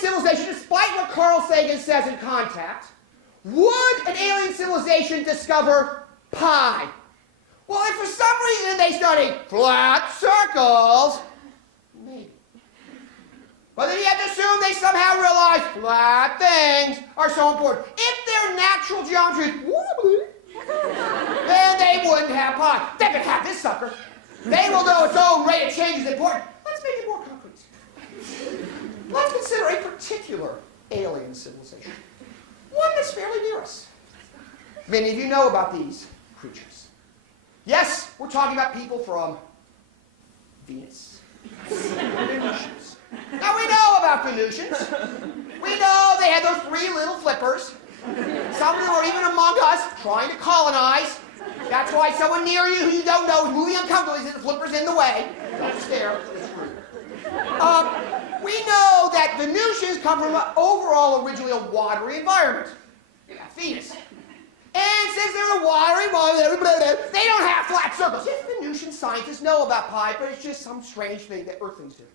civilization, despite what Carl Sagan says in Contact, would an alien civilization discover pi? Well, if for some reason they study flat circles, maybe. But then you have to assume they somehow realize flat things are so important. If their natural geometry is wobbly, then they wouldn't have pi. They could have this sucker. They will know its own rate of change is important. Let's make it more concrete. Let's consider a particular alien civilization. One that's fairly near us. Many of you know about these creatures. Yes, we're talking about people from Venus. Venusians. Now we know about Venusians. We know they had those 3 little flippers. Some of them are even among us trying to colonize. That's why someone near you who you don't know is moving uncomfortably because the flipper's in the way. Don't stare. We know that Venusians come from an overall originally a watery environment. Venus. And since they're a watery environment, they don't have flat circles. Yes, Venusian scientists know about pi, but it's just some strange thing that Earthlings do.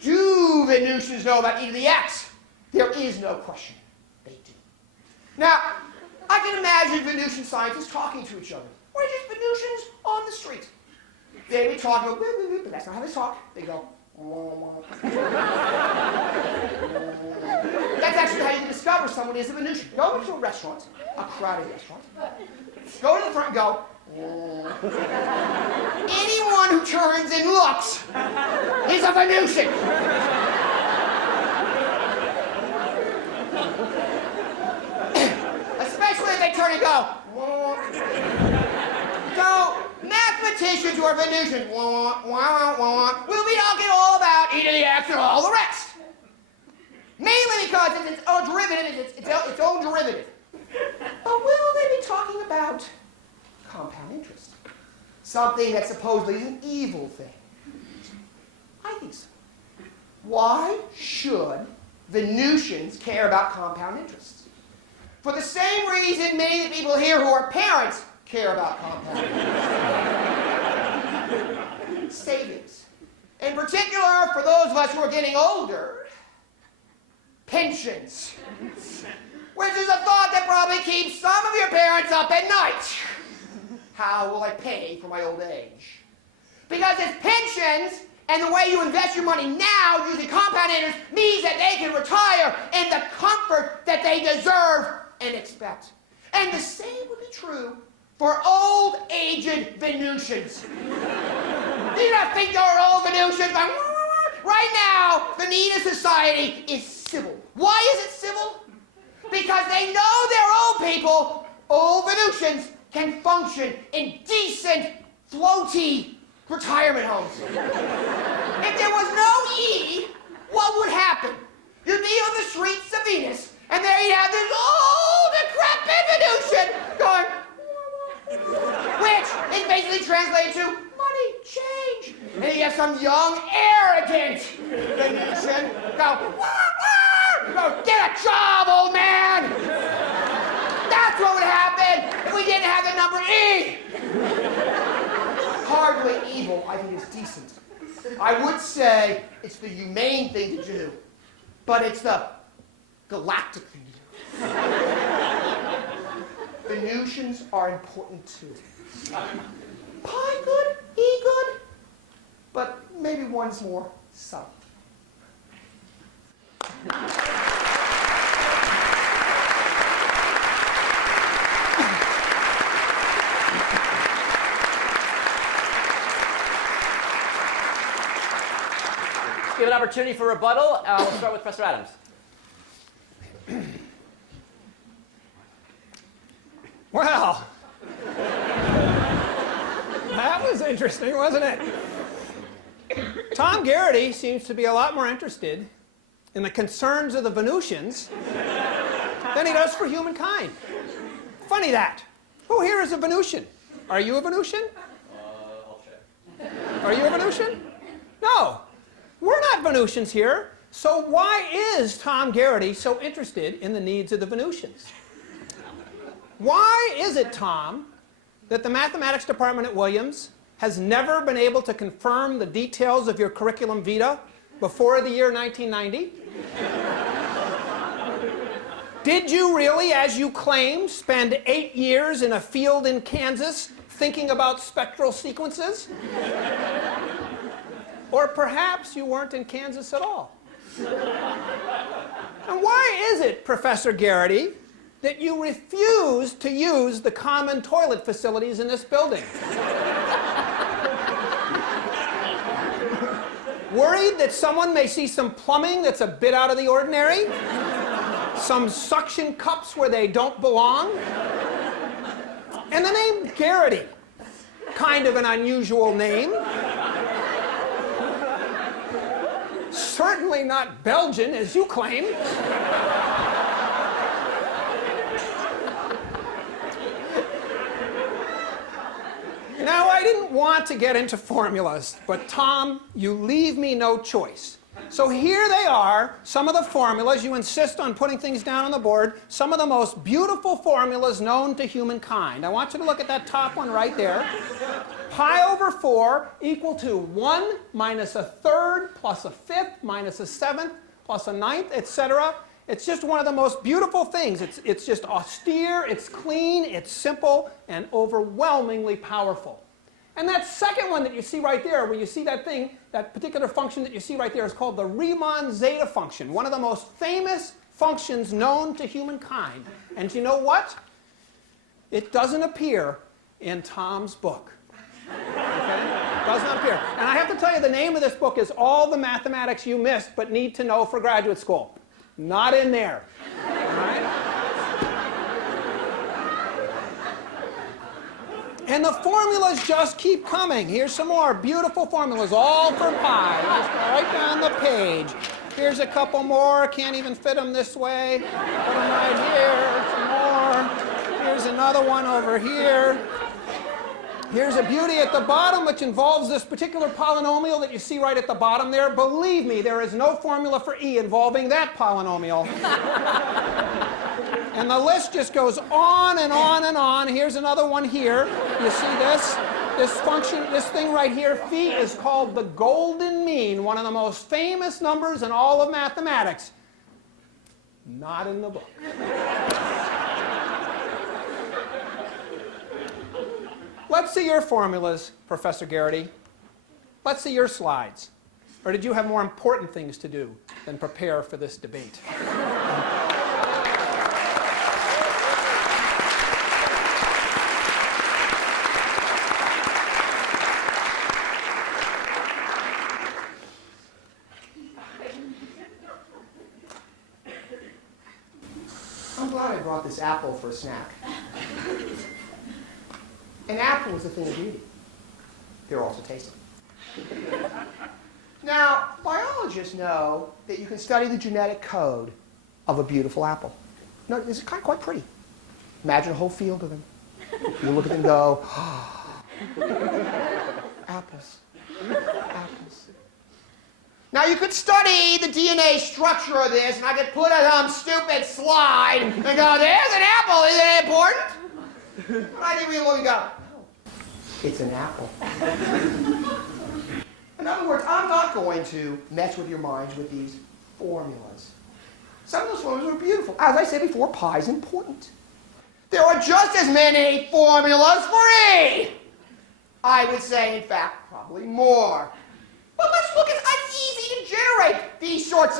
Do Venusians know about e to the x? There is no question. They do. Now, I can imagine Venusian scientists talking to each other, or just Venusians on the street. They be talking, but that's not how they talk. They go, That's actually how you can discover someone is a Venusian. Go into a restaurant, a crowded restaurant, go to the front and go, anyone who turns and looks is a Venusian. Especially if they turn and go. So, mathematicians who are Venusians will be talking all about e to the x and all the rest. Mainly because it's its own derivative, its own derivative. But will they be talking about compound interest? Something that supposedly is an evil thing. I think so. Why should Venusians care about compound interests? For the same reason many of the people here who are parents care about compound interest. Savings. In particular, for those of us who are getting older, pensions. Which is a thought that probably keeps some of your parents up at night. How will I pay for my old age? Because it's pensions and the way you invest your money now using compound interest means that they can retire in the comfort that they deserve and expect. And the same would be true for old, aged Venusians. Do you not think you're old Venusians? Right now, the need of society is civil. Why is it civil? Because they know their old people, old Venusians, can function in decent, floaty retirement homes. If there was no E, what would happen? You'd be on the streets of Venus, and there you'd have this old, decrepit Venusian going, which is basically translated to money, change. And you have some young, arrogant Venusian go, get a job, old man! That's what would happen if we didn't have the number E! Hardly evil, I think, is decent. I would say it's the humane thing to do, but it's the galactic thing to do. Venusians are important too. Pi good, E good, but maybe one's more subtle. We have an opportunity for rebuttal. We'll start with Professor Adams. Well, that was interesting, wasn't it? Tom Garrity seems to be a lot more interested in the concerns of the Venusians than he does for humankind. Funny that. Who here is a Venusian? Are you a Venusian? I'll check. Are you a Venusian? No. We're not Venusians here. So why is Tom Garrity so interested in the needs of the Venusians? Why is it, Tom, that the mathematics department at Williams has never been able to confirm the details of your curriculum vitae before the year 1990? Did you really, as you claim, spend 8 years in a field in Kansas thinking about spectral sequences? Or perhaps you weren't in Kansas at all. And why is it, Professor Garrity, that you refuse to use the common toilet facilities in this building? Worried that someone may see some plumbing that's a bit out of the ordinary? Some suction cups where they don't belong? And the name Garrity, kind of an unusual name. Certainly not Belgian, as you claim. Now, I didn't want to get into formulas, but Tom, you leave me no choice. So here they are, some of the formulas. You insist on putting things down on the board. Some of the most beautiful formulas known to humankind. I want you to look at that top one right there. Pi over 4 equal to 1 minus a third plus a fifth minus a seventh plus a ninth, etc. It's just one of the most beautiful things. It's just austere, it's clean, it's simple, and overwhelmingly powerful. And that second one that you see right there, where you see that thing, that particular function that you see right there is called the Riemann zeta function, one of the most famous functions known to humankind. And you know what? It doesn't appear in Tom's book. Okay? Does not appear. And I have to tell you, the name of this book is All the Mathematics You Missed But Need to Know for Graduate School. Not in there. All right? And the formulas just keep coming. Here's some more beautiful formulas, all for pi. Just go right down the page. Here's a couple more. Can't even fit them this way. Put them right here. Some more. Here's another one over here. Here's a beauty at the bottom, which involves this particular polynomial that you see right at the bottom there. Believe me, there is no formula for E involving that polynomial. And the list just goes on and on and on. Here's another one here. You see this? This function, this thing right here, phi, is called the golden mean, one of the most famous numbers in all of mathematics. Not in the book. Let's see your formulas, Professor Garrity. Let's see your slides. Or did you have more important things to do than prepare for this debate? I'm glad I brought this apple for a snack. An apple is a thing of beauty. They're also tasty. Now, biologists know that you can study the genetic code of a beautiful apple. No, it's quite pretty. Imagine a whole field of them. You look at them and go, oh, apples, apples. Now, you could study the DNA structure of this, and I could put it on stupid slide and go, there's an apple, isn't it important? But I think we look and go, oh, it's an apple. In other words, I'm not going to mess with your minds with these formulas. Some of those formulas are beautiful. As I said before, pi is important. There are just as many formulas for E. I would say, in fact, probably more. But let's look at how easy to generate these sorts of